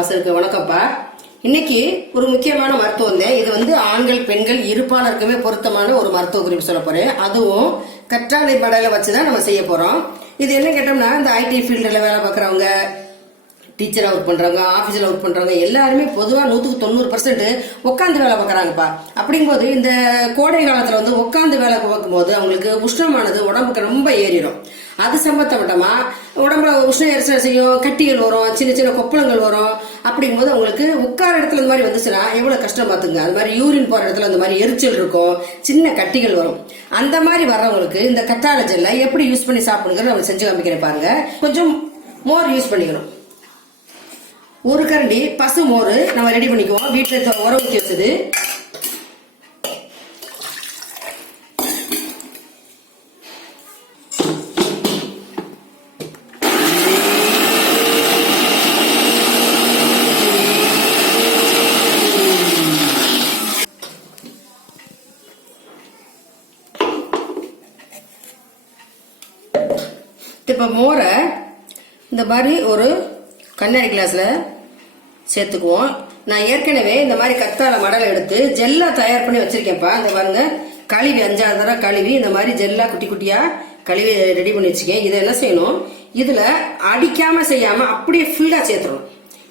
வாசலுக்கு வணக்கம்ப்பா. இன்னைக்கு ஒரு முக்கியமான மருத்துவம் தான். இது வந்து ஆண்கள் பெண்கள் இருப்பாளருக்குமே பொருத்தமான ஒரு மருத்துவ குறிப்பு சொல்ல போறேன். அதுவும் கற்றாழை படையில வச்சுதான் நம்ம செய்ய போறோம். இது என்ன கேட்டோம்னா, இந்த ஐடி ஃபீல்டுல வேலை பார்க்குறவங்க, டீச்சரா ஒர்க் பண்றவங்க, ஆபீஸ்ல ஒர்க் பண்றவங்க எல்லாருமே பொதுவா 190% உட்காந்து வேலை பார்க்கறாங்கப்பா. அப்படிங்கும்போது இந்த கோடை காலத்துல வந்து உட்காந்து வேலை பார்க்கும்போது அவங்களுக்கு உஷ்ணமானது உடம்புக்கு ரொம்ப ஏறிடும். அது சம்பந்தப்பட்டமா உடம்புல உஷ்ணம் எரிச்சல் செய்யும், கட்டிகள் வரும், சின்ன சின்ன கொப்பளங்கள் வரும். அப்படிங்கும்போது அவங்களுக்கு உட்கார இடத்துல இந்த மாதிரி வந்துச்சுன்னா எவ்வளவு கஷ்டம் பார்த்துங்க. அது மாதிரி யூரின் போற இடத்துல இந்த மாதிரி எரிச்சல் இருக்கும், சின்ன கட்டிகள் வரும். அந்த மாதிரி வர்றவங்களுக்கு இந்த கற்றாழை ஜெல்லை எப்படி யூஸ் பண்ணி சாப்பிடுங்கிறது நம்ம செஞ்சு காமிக்கிறேன் பாருங்க. கொஞ்சம் மோர் யூஸ் பண்ணிக்கணும். ஒரு கரண்டி பசு மோர் நம்ம ரெடி பண்ணிக்குவோம். வீட்டுல உர ஊற்றி வச்சது. இப்ப மோரை இந்த மாதிரி ஒரு கண்ணாடி கிளாஸ்ல சேர்த்துக்குவோம். நான் ஏற்கனவே இந்த மாதிரி கத்தாழை மடலை எடுத்து ஜெல்லா தயார் பண்ணி வச்சிருக்கேன்ப்பா. இந்த பாருங்க, கழுவி 5-6 தடவை கழுவி இந்த மாதிரி ஜெல்லா குட்டி குட்டியா கழுவி ரெடி பண்ணி வச்சுக்கேன். இதை என்ன செய்யணும், இதுல அடிக்காம செய்யாம அப்படியே ஃபுல்லா சேர்த்துடணும்.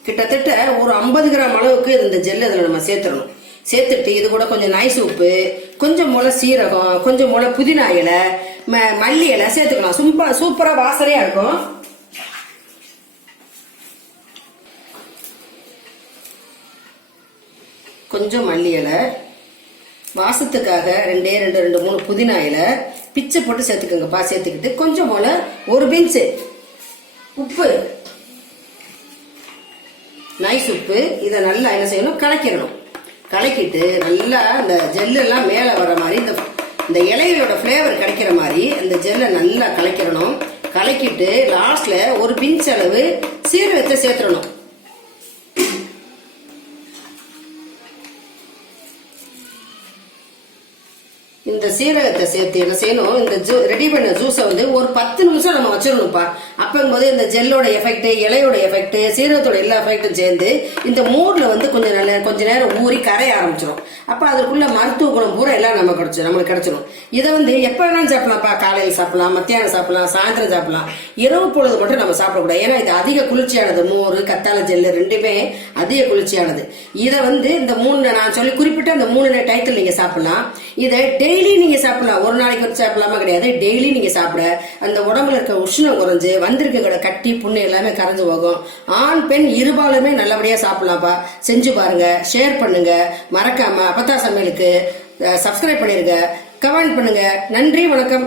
கிட்டத்தட்ட ஒரு 50 கிராம் அளவுக்கு இந்த ஜெல் இதுல நம்ம சேர்த்துடணும். சேர்த்துட்டு இது கூட கொஞ்சம் நைஸ் உப்பு, கொஞ்சம் முளை சீரகம், கொஞ்சம் முளை புதினா இலை, மல்லி இலை சேர்த்துக்கலாம். சூப்பரா வாசனையா இருக்கும். கொஞ்சம் மல்லி இலை, வாசத்துக்காக 2-3 புதினா இலை பிச்சை போட்டு சேர்த்துக்கோங்கப்பா. சேர்த்துக்கிட்டு கொஞ்சம் போல ஒரு பிஞ்ச் உப்பு, நைஸ் உப்பு. இதை நல்லா என்ன செய்யணும், கலக்கிடணும். கலக்கிட்டு நல்லா இந்த ஜெல்லெல்லாம் மேலே வர மாதிரி இந்த இலையோட ஃப்ளேவர் கிடைக்கிற மாதிரி அந்த ஜெல்லை நல்லா கலக்கிடணும். கலக்கிட்டு லாஸ்ட்ல ஒரு பிஞ்ச் அளவு சீரகத்தை சேர்த்துடணும். இந்த சீரகத்தை சேர்த்து என்ன செய்யணும், இந்த ரெடி பண்ண ஜூஸை வந்து ஒரு 10 நிமிஷம் நம்ம வச்சிடணும்ப்பா. அப்போது இந்த ஜெல்லோட எஃபெக்ட், இலையோட எஃபெக்ட், சீரகத்தோட எல்லா எஃபெக்டும் சேர்ந்து இந்த மோர்ல வந்து கொஞ்ச நேரம் ஊறி கரைய ஆரம்பிச்சிடும். அப்ப அதுக்குள்ள மருத்துவ குணம் பூரா எல்லாம் நம்மளுக்கு கிடைச்சிடும். இதை வந்து எப்ப வேணாலும் சாப்பிடலாம்ப்பா. காலையில் சாப்பிடலாம், மத்தியானம் சாப்பிடலாம், சாயந்தரம் சாப்பிடலாம். இரவு பொழுது மட்டும் நம்ம சாப்பிடக்கூடாது. ஏன்னா இது அதிக குளிர்ச்சியானது. மோர், கத்தாழை ஜெல்லு ரெண்டுமே அதிக குளிர்ச்சியானது. இதை வந்து இந்த 3 நான் சொல்லி குறிப்பிட்ட அந்த 3 டைட்டில் நீங்க சாப்பிடலாம். இதை டெய்லி நீங்க சாப்பிடலாம். ஒரு நாளைக்கு வச்சு சாப்பிடலாமா கிடையாது, டெய்லி நீங்க சாப்பிட அந்த உடம்புல இருக்க உஷ்ணம் குறைஞ்சு வந்திருக்க கட்டி புண்ணு எல்லாமே கரைஞ்சு போகும். ஆண் பெண் இருபாலுமே நல்லபடியா சாப்பிடலாம்ப்பா. செஞ்சு பாருங்க, ஷேர் பண்ணுங்க, மறக்காம அப்பத்தா சமையலுக்கு சப்ஸ்கிரைப் பண்ணிருங்க, கமெண்ட் பண்ணுங்க. நன்றி, வணக்கம்.